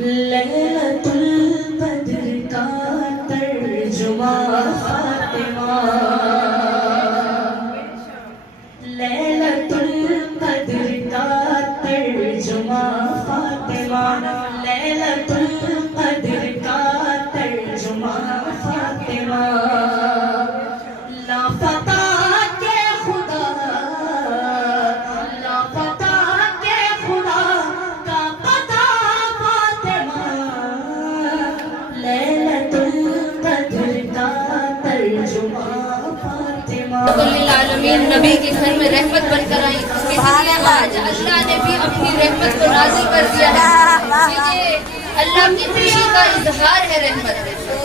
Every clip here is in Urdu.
لیلۃ القدر کا ترجمہ فاطمہ، لیلۃ القدر کا ترجمہ فاطمہ، لیلۃ القدر کا ترجمہ فاطمہ، لاپتہ کے خدا، لاپتہ کے خدا کا پتہ فاطمہ، لیلۃ القدر کا ترجمہ فاطمہ۔ العالمین نبی کے گھر میں رحمت بن کر آئی، اس لیے آج اللہ نے بھی اپنی رحمت کو نازل کر دیا ہے۔ یہ اللہ کی خوشی کا اظہار ہے رحمت۔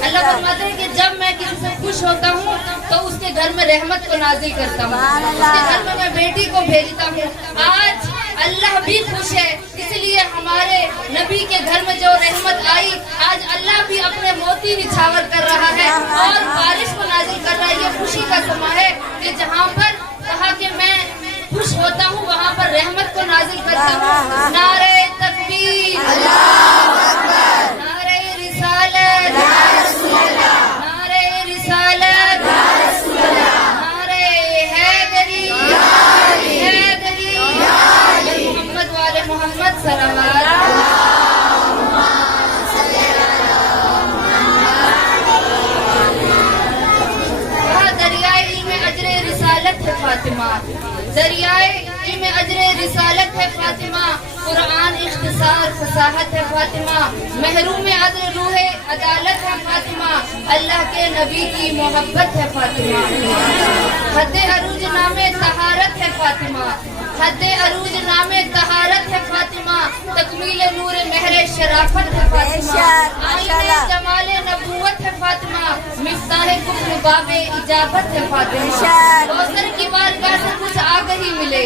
اللہ فرماتے ہیں کہ جب میں کسی سے خوش ہوتا ہوں تو اس کے گھر میں رحمت کو نازل کرتا ہوں، اس کے گھر میں میں بیٹی کو بھیجتا ہوں۔ آج اللہ بھی خوش ہے، اس لیے ہمارے نبی کے گھر میں جو رحمت آئی، آج اللہ بھی اپنے موتی نچھاور کر رہا ہے اور بارش کو نازل کر رہا ہے۔ یہ خوشی کا سما ہے کہ جہاں پر کہا کہ میں خوش ہوتا ہوں وہاں پر رحمت کو نازل کرتا ہوں۔ نعرہ تکبیر، نعرہ رسالت، نعرہ رسالت، نعرہ حیدری، حیدری، محمد والے محمد صلوات۔ دریائے علم اجر رسالت ہے فاطمہ، دریائے علم اجر رسالت ہے فاطمہ، قرآن اختصار فصاحت ہے فاطمہ، محروم عدل روح عدالت ہے فاطمہ، اللہ کے نبی کی محبت ہے فاطمہ، حد عروج نام طہارت ہے فاطمہ، حد عروج نام طہارت ہے فاطمہ، تکمیل نور مہر شرافت ہے فاطمہ، آئینہ جمال نبوت ہے فاطمہ، مفتاح کفر باب اجابت ہے فاطمہ۔ کوثر کی بارگاہ سے کچھ آگہی ملے،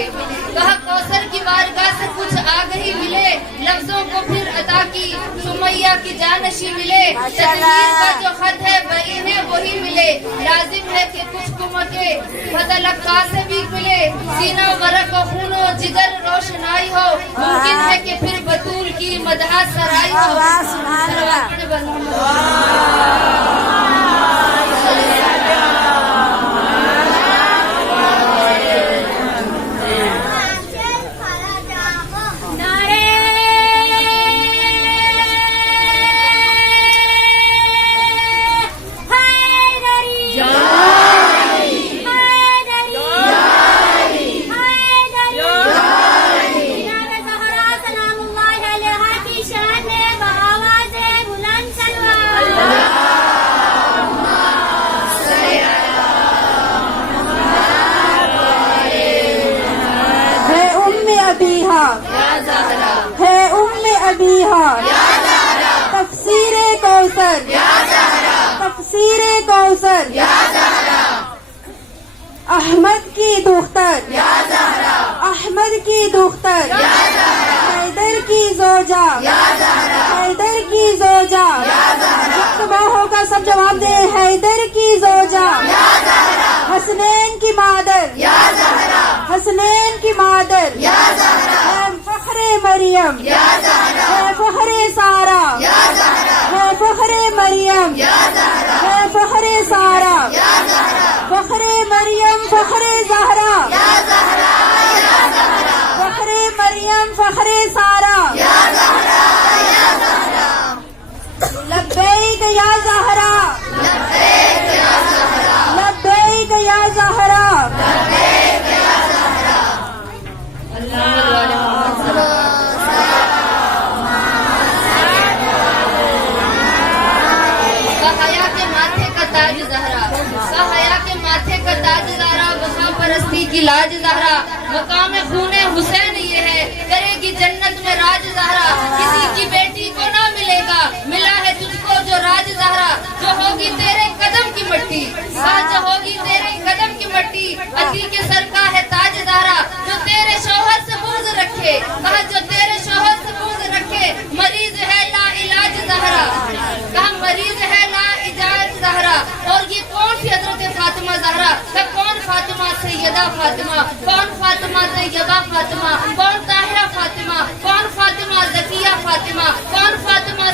کہا کوثر کی بارگاہ سے کچھ آگہی ملے، لفظوں کو پھر عطا کی سمیہ کی جانشی ملے، تدبیر کا جو خط ہے انہیں وہی ملے، لازم ہے کہ کچھ کمکے فضل کا سے بھی ملے، سینہ ورق و خون و جگر روشنائی ہو، ممکن ہے کہ پھر بطول کی مدح سرائی ہو۔ ہے ام ابیہا تفسیر کوثر، تفسیر کوثر، احمد کی دختر، احمد کی دختر، حیدر کی زوجہ، حیدر کی زوجہ، جتنا ہوگا سب جواب دے، حیدر کی زوجہ، حسنین کی مادر، حسنین کی مادر، فخر مریم، ہے فخر سارا، ہے فخر مریم، ہے فخر سارا، فخر مریم، فخر زہرا، فخر مریم، فخر سارا، لبیک یا زہرا، لبیک یا زہرا۔ کی لاج زہرا، مقام خون حسین یہ ہے، کرے گی جنت میں راج زہرا، کسی کی بیٹی کو نہ ملے گا، ملا ہے تجھ کو جو راج زہرا، جو ہوگی تیرے قدم کی مٹی، جو ہوگی تیرے قدم کی مٹی، عطی کے سر کا ہے تاج زہرا، جو تیرے شوہر سے بغض رکھے، کہا جو تیرے شوہر سے بغض رکھے، مریض ہے لا علاج زہرا، کہا مریض ہے لا علاج زہرا۔ اور یہ کون تھی حضرت فاطمہ زہرا؟ کون فاطمہ سیدہ فاطمہ، کون فاطمہ طیبہ فاطمہ، کون طاہرہ فاطمہ، کون فاطمہ زکیہ فاطمہ، کون فاطمہ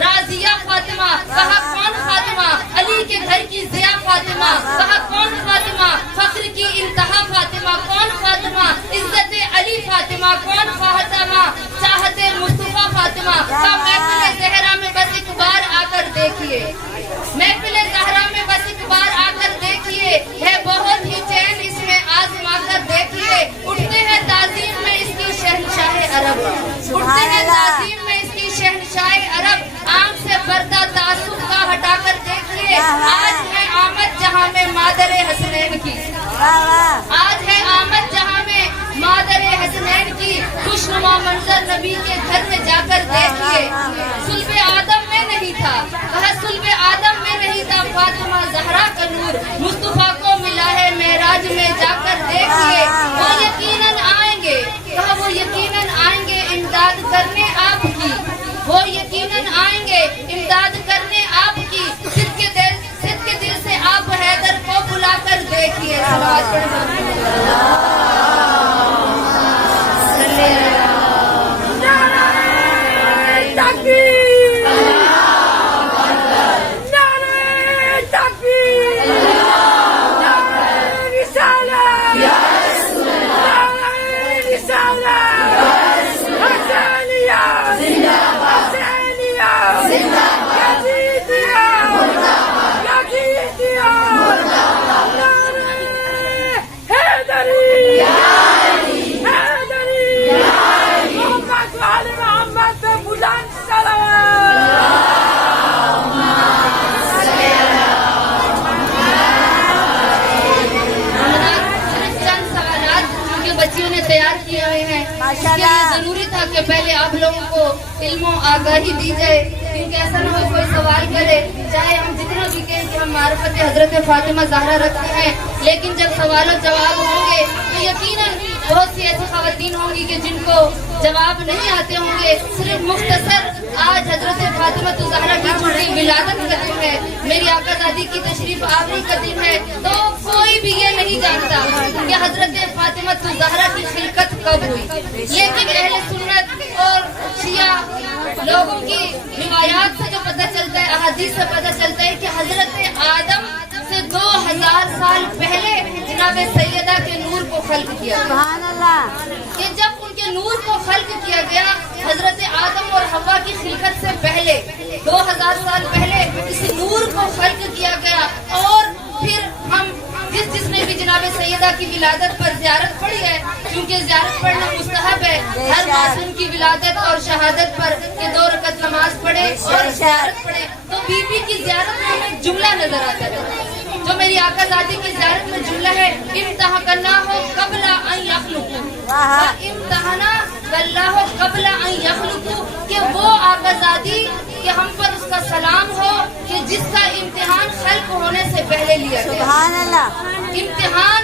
راضیہ فاطمہ، کہا کون فاطمہ؟ علی کے گھر کی ضیا فاطمہ، کہا کون فاطمہ؟ فخر کی انتہا فاطمہ، کون فاطمہ؟ عزت علی فاطمہ، کون فاطمہ؟ چاہت مصطفیٰ فاطمہ، کہا محفل زہرا میں بس ایک بار آ کر دیکھیے، محفل زہرا میں بس ایک بار آ کر دیکھیے، ہے بہت ہی چین اس میں آزما کر دیکھیے، اٹھتے ہیں تعظیم میں اس کی شہنشاہ عرب، اٹھتے ہیں تعظیم میں اس کی شہنشاہ عرب، آنکھ سے پردہ تعصب کا ہٹا کر دیکھیے، آج ہے آمد جہاں میں مادر حسنین کی، آج ہے آمد جہاں میں مادر حسنین کی، خوشنما منظر نبی کے گھر میں جا کر دیکھیے، صلب آدم میں نہیں تھا، وہ صلب آدم میں نہیں تھا، فاطمہ زہرا کا نور مصطفیٰ کو ملا ہے معراج میں جا کر دیکھیے، وہ یقیناً آئیں گے، کہا وہ یقیناً آئیں گے امداد کرنے آپ کی، وہ یقیناً آئیں گے امداد کرنے آپ کی، صدق کے دل سے آپ حیدر کو بلا کر دیکھیے، صلوات پڑھیں۔ ضروری تھا کہ پہلے آپ لوگوں کو علم و آگاہی دی جائے، کیونکہ ایسا نہ ہو کوئی سوال کرے، چاہے ہم جتنا بھی کہیں کہ ہم معرفت حضرت فاطمہ زہرا رکھتے ہیں، لیکن جب سوال و جواب ہوں گے تو یقیناً بہت سی ایسی خواتین ہوں گی کہ جن کو جواب نہیں آتے ہوں گے۔ صرف مختصر آج حضرت فاطمہ زہرا کی چھوٹی ولادت کا دن ہے، میری آقا زادی کی تشریف آوری کا دن ہے، تو کوئی بھی یہ نہیں جانتا کہ حضرت فاطمہ زہرا کی خلقت کب ہوئی، لیکن اہل سنت اور شیعہ لوگوں کی روایات سے جو پتہ چلتا ہے، احادیث سے پتہ چلتا ہے کہ حضرت آدم سے 2000 سال پہلے جناب سیدہ کے نور کو خلق کیا، سبحان اللہ، کہ جب ان کے نور کو خلق کیا گیا، حضرت آدم اور حوا کی خلقت سے پہلے 2000 سال پہلے اس نور کو خلق کیا گیا، اور پھر ہم جس نے بھی جناب سیدہ کی ولادت پر زیارت پڑھی ہے، کیونکہ زیارت پڑھنا مستحب ہے ہر معصوم کی ولادت اور شہادت پر کہ 2 رکعت نماز پڑھے اور زیارت پڑھے، تو بی بی کی زیارت میں ہمیں جملہ نظر آتا ہے، جو میری آقا زادی کی زیارت میں جملہ ہے، امتحنا ہو قبل ان یخلقوا، امتحنا اللہ قبل ان یخلقوا، کہ وہ آقا زادی کہ ہم پر اس کا سلام ہو کہ جس کا امتحان خلق ہونے سے پہلے لیا گیا۔ سبحان اللہ، امتحان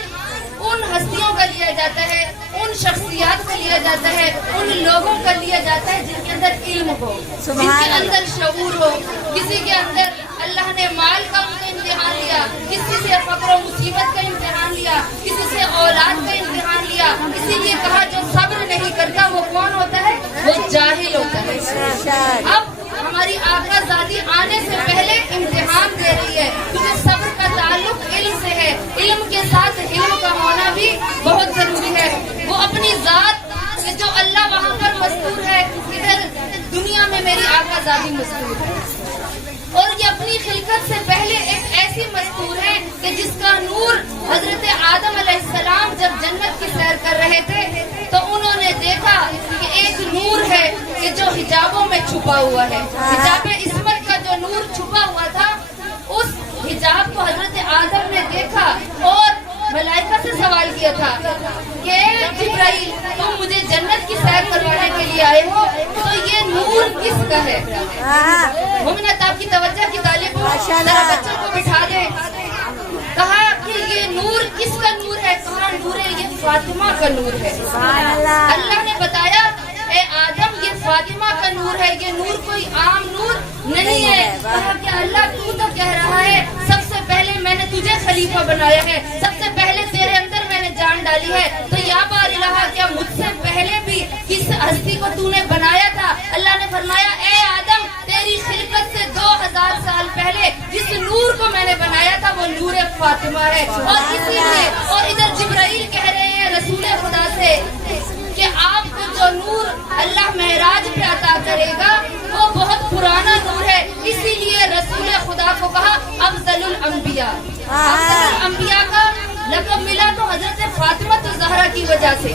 ان ہستیوں کا لیا جاتا ہے، ان شخصیات کا لیا جاتا ہے، ان لوگوں کا لیا جاتا ہے جن کے اندر علم ہو، جن کے اندر شعور ہو، کسی کے اندر اللہ نے مال کا امتحان لیا، کسی سے فقر و مصیبت کا امتحان لیا، کسی سے اولاد کا امتحان لیا، اسی لیے کہا جو صبر نہیں کرتا وہ کون ہوتا ہے؟ وہ جاہل ہوتا ہے۔ اب ہماری آقا زادی آنے سے پہلے امتحان دے رہی ہے، کیونکہ صبر کا تعلق علم سے ہے، علم کے ساتھ علم کا ہونا بھی بہت ضروری ہے۔ وہ اپنی ذات کہ جو اللہ وہاں پر مستور ہے، ادھر دنیا میں میری آقا زادی مستور ہے، اور یہ اپنی خلقت سے پہلے ایک ایسی مستور ہے کہ جس کا نور حضرت آدم علیہ السلام جب جنت کی سیر کر رہے تھے تو انہوں نے دیکھا کہ ایک نور ہے کہ جو حجابوں میں چھپا ہوا ہے، حجاب عصمت کا جو نور چھپا ہوا تھا، اس حجاب کو حضرت آدم نے دیکھا اور ملائکہ سے سوال کیا تھا کہ جبرائیل تم مجھے جنت کی سیر کروانے کے لیے آئے ہو، تو یہ نور کس کا ہے؟ مومنات آپ کی توجہ کی طالب ہو، ذرا بچوں کو بٹھا دیں۔ کہا کہ یہ نور کس کا نور ہے؟ کہا نور ہے، یہ فاطمہ کا نور ہے۔ اللہ نے بتایا اے آدم یہ فاطمہ کا نور ہے، یہ نور کوئی عام نور نہیں ہے۔ کہا کہ اللہ تو کہہ رہا ہے سب سے پہلے میں نے تجھے خلیفہ بنایا ہے، سب سے پہلے تیرے اندر میں نے جان ڈالی ہے، تو یا بار الہ کیا مجھ سے پہلے بھی کس ہستی کو تو نے بنایا تھا؟ اللہ نے فرمایا اے آدم تیری خلقت فاطمہ ہے. اور اسی لیے اور ادھر جبرائیل کہہ رہے ہیں رسول خدا سے کہ آپ کو جو نور اللہ معراج پہ عطا کرے گا وہ بہت پرانا نور ہے. اسی لیے رسول خدا کو کہا افضل الانبیاء. افضل الانبیاء کا لقب ملا تو حضرت فاطمہ الزہرا کی وجہ سے.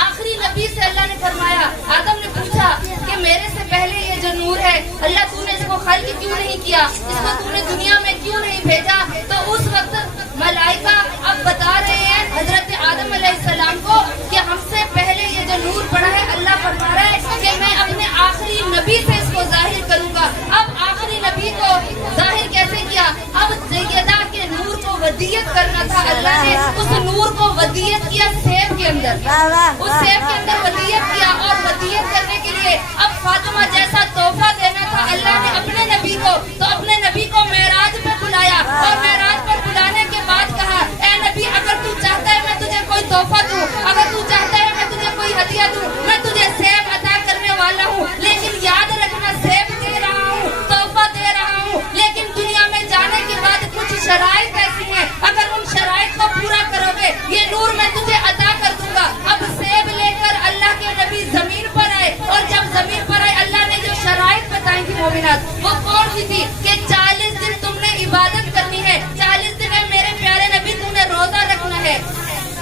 آخری نبی سے اللہ نے فرمایا, آدم نے پوچھا کہ میرے سے پہلے یہ جو نور ہے اللہ تو نے اس کو خلق کیوں نہیں کیا, اس کو تو نے دنیا میں کیوں نہیں بھیجا؟ تو اس وقت ملائکہ اب بتا رہے ہیں حضرت آدم علیہ السلام کو کہ ہم سے پہلے یہ جو نور پڑا ہے اللہ فرما رہا ہے کہ میں اپنے آخری نبی سے اس کو ظاہر کروں گا. اب آخری نبی کو ظاہر کیسے کیا؟ اب سیدہ کے نور کو ودیت کرنا تھا. اللہ نے اس نور کو ودیت کیا سیب کے اندر, اس سیب کے اندر ودیت کیا. اور ودیت کرنے کے لیے اب فاطمہ جیسا تحفہ دینا تھا اللہ نے اپنے نبی کو, تو اپنے نبی کو معراج پہ بلایا. اور معراج پر بلانے کے بعد کہا اے نبی اگر تو چاہتا ہے میں تجھے کوئی تحفہ دوں, اگر تو چاہتا ہے میں تجھے کوئی ہدیہ دوں, میں تجھے سیب عطا کرنے والا ہوں. لیکن یاد رکھنا سیب دے رہا ہوں, تحفہ دے رہا ہوں, لیکن دنیا میں جانے کے بعد کچھ شرائط ایسی ہیں, اگر ان شرائط کو پورا کرو گے یہ نور میں تجھے عطا کر دوں گا. اب سیب لے کر اللہ کے نبی زمین پر آئے, اور جب زمین پر آئے اللہ نے جو شرائط بتائی تھی مومنات وہ کون سی تھی کہ 40 دن تم نے عبادت کرنی ہے. 40 دن ہے میرے پیارے نبی تم نے روزہ رکھنا ہے,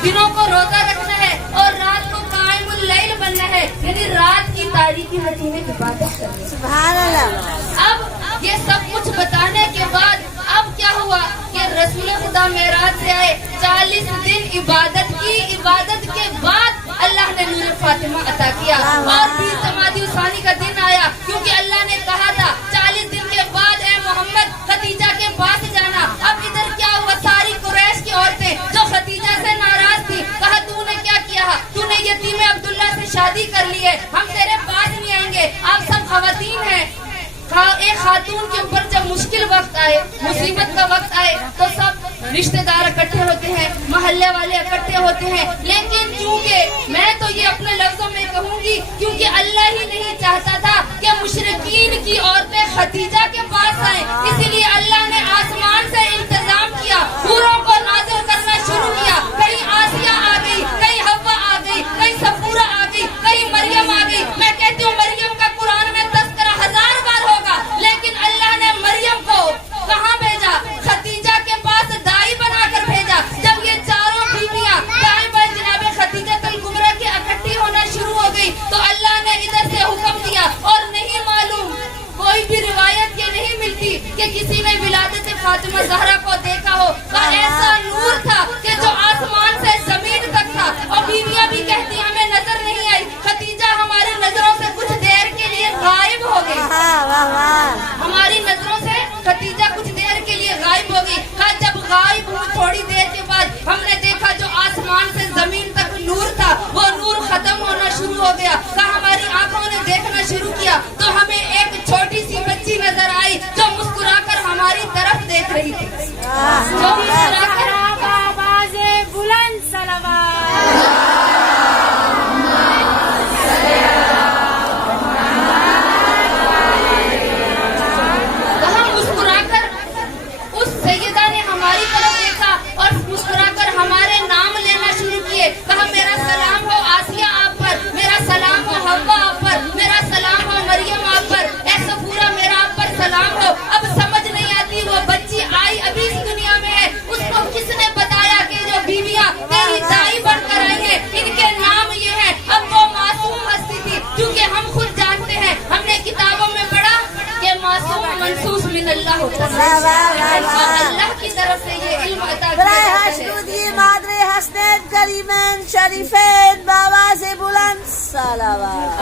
دنوں کو روزہ رکھنا ہے, اور رات کو قائم اللیل بننا ہے, یعنی رات کی تاریکی میں تمہیں عبادت کرنی ہے. سبحان اللہ. اب یہ سب کچھ بتانے کے بعد اب کیا ہوا کہ رسول خدا معراج سے آئے, 40 دن عبادت کی, عبادت کے بعد اللہ نے نور فاطمہ عطا کیا. اور پھر جمادی ثانی کا دن آیا, کیونکہ اللہ نے کہا تھا 40 دن کے بعد اے محمد خدیجہ کے پاس جانا. اب ادھر کیا ہوا, ساری قریش کی عورتیں جو خدیجہ سے ناراض تھی کہا تو نے کیا کیا, تو نے یتیم عبداللہ سے شادی کر لی ہے, ہم تیرے پاس نہیں آئیں گے. آپ سب خواتین ہیں, ایک خاتون کے اوپر جب مشکل وقت آئے, مصیبت کا وقت آئے تو سب رشتہ دار اکٹھے ہوتے ہیں, محلے والے اکٹھے ہوتے ہیں. لیکن چونکہ میں تو یہ اپنے لفظوں میں کہوں گی کیونکہ اللہ ہی نہیں چاہتا تھا کہ مشرکین کی عورتیں خدیجہ کے پاس آئیں, اسی لیے اللہ نے آسمان سے انتظام کیا, حوروں کو نازل کرنا شروع کیا. کہیں آسیہ آ گئی, کہیں حوا آ گئی, کہیں صفورہ آ گئی, کہیں مریم آ گئی. میں کہتی ہوں مریم کا قرآن میں تذکرہ 1000 بار ہوگا, لیکن اللہ نے مریم کو کہاں بھیجا, خدیجہ کے پاس دائی بنا کر بھیجا. جب یہ چاروں بیویاں دائیں بائیں جناب خدیجہ الکبریٰ کے اکٹھی ہونا شروع ہو گئی تو اللہ نے ادھر سے حکم دیا. اور نہیں معلوم, کوئی بھی روایت یہ نہیں ملتی کہ کسی نے ولادت فاطمہ زہرا کو دیکھا ہو. ایسا نور تھا کہ جو آسمان سے زمین تک تھا. اور بیویاں بھی کہتی ہمیں نظر نہیں آئی, خدیجہ ہماری نظروں سے کچھ دیر کے لیے غائب ہو گئی, ہماری نظروں سے خدیجہ کچھ دیر کے لیے غائب ہو گئی. کہا جب غائب ہوئی تھوڑی دیر کے بعد ہم نے دیکھا جو آسمان سے زمین تک نور تھا وہ نور ختم ہونا شروع ہو گیا. کہا ہماری آنکھوں نے دیکھنا شروع کیا تو ہمیں ایک چھوٹی سی بچی نظر آئی جو مسکرا کر ہماری طرف دیکھ رہی تھی, جو مسکرا کر آواز بلند صلوات. مسکرا کر اس سیدہ نے ہماری طرف دیکھا اور مسکرا کر ہمارے نام لینا شروع کیے. کہا میرا سلام ہو آسیہ آپ پر, میرا سلام ہو حوا آپ پر, میرا سلام ہو مریم آپ پر, اے صفورہ میرا آپ پر سلام ہو. اب سمجھ نہیں آتی وہ بچی آئی ابھی اس دنیا میں ہے, اس کو کس نے بتایا کہ جو بیویاں تیری دائی بن کر آئی ہیں ان کے نام یہ ہیں. اب وہ معصوم ہستی تھی, کیونکہ ہم خود جانتے ہیں, ہم نے کتابوں میں پڑھا کہ معصوم منصوص من اللہ ہوتا ہے, اللہ کی طرف سے یہ علم عطا کیا جاتا ہے. مادر حسنین کریمین شریفین بآواز بلند صلوات.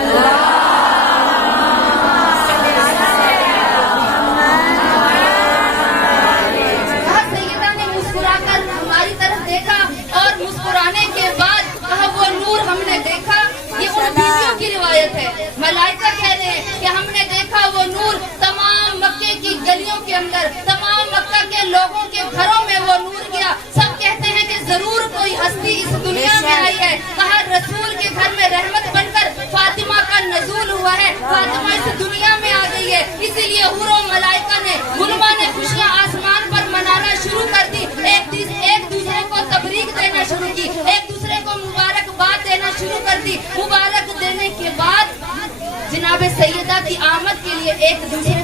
سیدہ نے مسکرا کر ہماری طرف دیکھا اور مسکرانے کے بعد کہا وہ نور ہم نے دیکھا. یہ ان بیویوں کی روایت ہے, ملائکہ کہہ رہے ہیں کہ ہم نے دیکھا وہ نور تمام مکے کی گلیوں کے اندر, تمام مکہ کے لوگوں کے گھروں میں وہ نور گیا. سب کہتے ہیں کہ ضرور کوئی ہستی اس دنیا میں آئی ہے. کہا رسول کے گھر میں رحمت بن کر فاطمہ کا نزول ہوا ہے, فاطمہ اس دنیا میں آ گئی ہے. اسی لیے حور و ملائکہ نے, علماء نے خوشیاں آسمان پر منانا شروع کر دی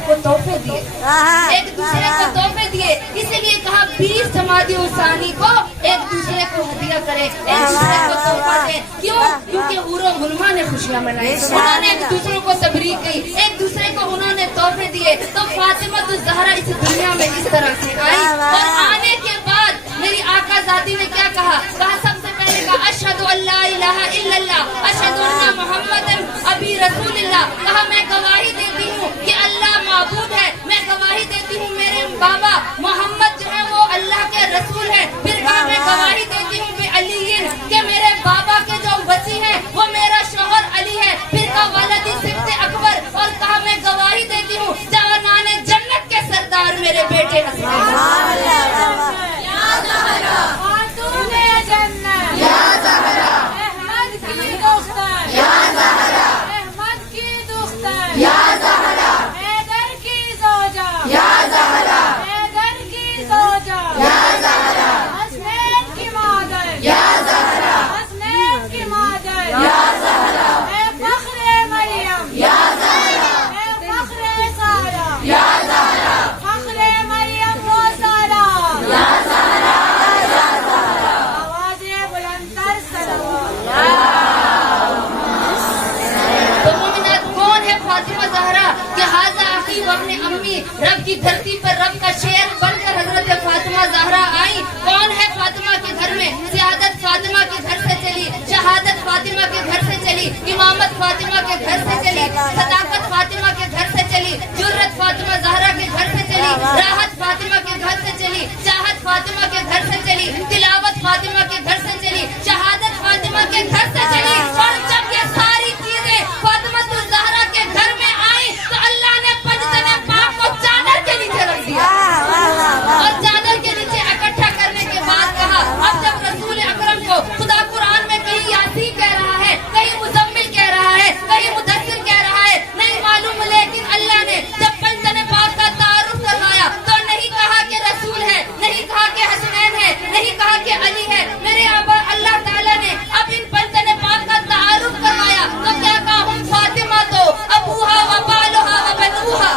کو تحفے دیے, ایک دوسرے کو تحفے دیے. اسی لیے کہا 20 جمادی الثانی کو ایک دوسرے کو ہدیہ کرے, ایک دوسرے کو تحفہ دے. کیوں؟ کیونکہ حور و غلماں نے خوشیاں منائی, انہوں نے ایک دوسرے کو تبریک کی, ایک دوسرے کو انہوں نے تحفے دیے. تو فاطمہ الزہرا اس دنیا میں اس طرح سے آئی, اور آنے کے بعد میری آقا ذاتی نے کیا کہا؟ کہا سب سے پہلے کہا اشہد ان لا الہ الا اللہ اشہد ان محمد ابی رسول اللہ. کہا میں گواہی دیتی ہوں کہ اللہ معبود ہے, میں گواہی دیتی ہوں میرے بابا محمد جو ہے وہ اللہ کے رسول ہے. پھر کہا میں گواہی دیتی ہوں بے علیین کہ میرے بابا کے جو وصی ہیں وہ میرا شوہر علی ہے. پھر کہا والدی صبت اکبر, اور کہا میں گواہی دیتی ہوں جوانان جنت کے سردار میرے بیٹے حسن. رب کی دھرتی پر رب کا شیر بن کر حضرت فاطمہ زہرا آئی. کون ہے فاطمہ کے گھر میں؟ سعادت فاطمہ کے گھر سے چلی, شہادت فاطمہ کے گھر سے چلی, امامت فاطمہ کے گھر سے چلی, صداقت فاطمہ کے گھر سے چلی, جرت فاطمہ زہرا کے گھر سے چلی, راحت فاطمہ کے گھر سے چلی, چاہت فاطمہ کے گھر سے چلی, تلاوت فاطمہ کے گھر سے چلی, شہادت فاطمہ کے گھر سے چلی. اور جب یہ ساری چیزیں فاطمہ الزہرا کے گھر میں آئی تو اللہ نے پنجتن پاک کو چادر کے نیچے رکھ دیا, اور چادر کے نیچے اکٹھا کرنے کے بعد کہا اب جب رسول اکرم کو خدا قرآن میں کہیں یاسین کہہ رہا ہے, کہیں مزمل کہہ رہا ہے, کہیں مدثر کہہ رہا ہے, نہیں معلوم, لیکن اللہ نے جب پنجتن پاک کا تعارف کروایا تو نہیں کہا کہ رسول ہے, نہیں کہا کہ حسنین ہے, نہیں کہا کہ علی ہے. میرے آبا اللہ تعالیٰ نے اب ان پنجتن پاک کا تعارف کروایا تو کیا کہا ہم فاطمہ تو ابوہا و بالوہا و بنوہا,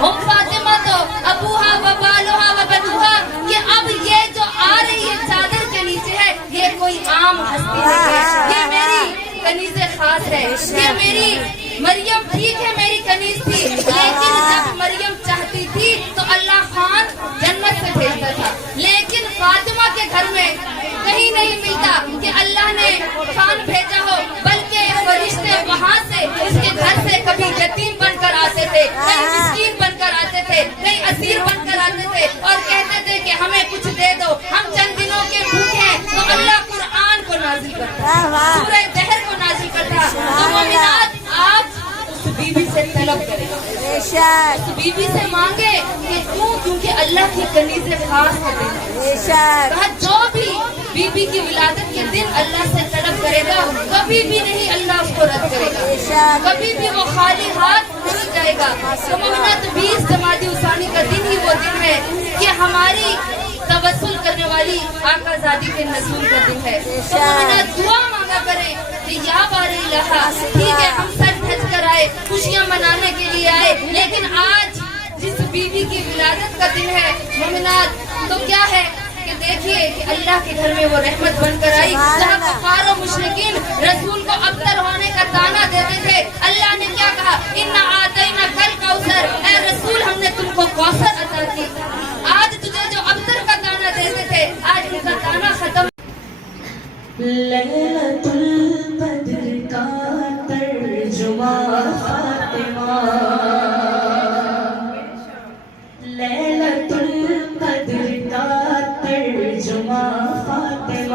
ہم فاطمہ تو ابوہا و بالوہا و بنوہا. کہ اب یہ جو آ رہی ہے چادر کے نیچے ہے یہ کوئی عام ہستی نہیں ہے, یہ میری کنیز خاص ہے. یہ میری مریم ٹھیک ہے میری کنیز تھی, لیکن جب مریم چاہتی تھی تو اللہ خان جنت سے بھیجتا تھا, لیکن فاطمہ کے گھر میں کہیں نہیں ملتا کہ اللہ نے خان بھیجا ہو, بلکہ فرشتے وہاں سے اس کے گھر سے کبھی یتیم بن کر آتے تھے, کہیں مسکین بن کر آتے تھے, کہیں اسیر بن کر آتے تھے, اور کہتے تھے کہ ہمیں کچھ دے دو, ہم چند دنوں کے بھوکے ہیں. تو اللہ قرآن کو نازل کرتا, سورہ دہر کو نازل کرتا. تو مومنات آج اس بیوی سے طلب کرے, اس بیوی سے مانگے کہ کیونکہ اللہ کی کنیز خاص کا دن ہے. کہا جو بھی بیوی کی ولادت کے دن اللہ سے طلب کرے گا کبھی بھی نہیں اللہ اس کو رد کرے گا, کبھی بھی وہ خالی ہاتھ نہیں جائے گا. تو مومنات 20 جمادی الثانی کا دن ہی وہ دن ہے کہ ہماری توسل کرنے والی آقا زادی کے نزول کا دن ہے. تو مومنات دعا مانگا کریں کہ یا بار الہ, ٹھیک ہے ہم سر دھج کر آئے, خوشیاں منانے کے لیے آئے, لیکن آج جس بیوی کی ولادت کا دن ہے مومنات تو کیا ہے کہ دیکھیے کہ اللہ کے گھر میں وہ رحمت بن کر آئی, جہاں کفار و مشرکین رسول کو ابتر ہونے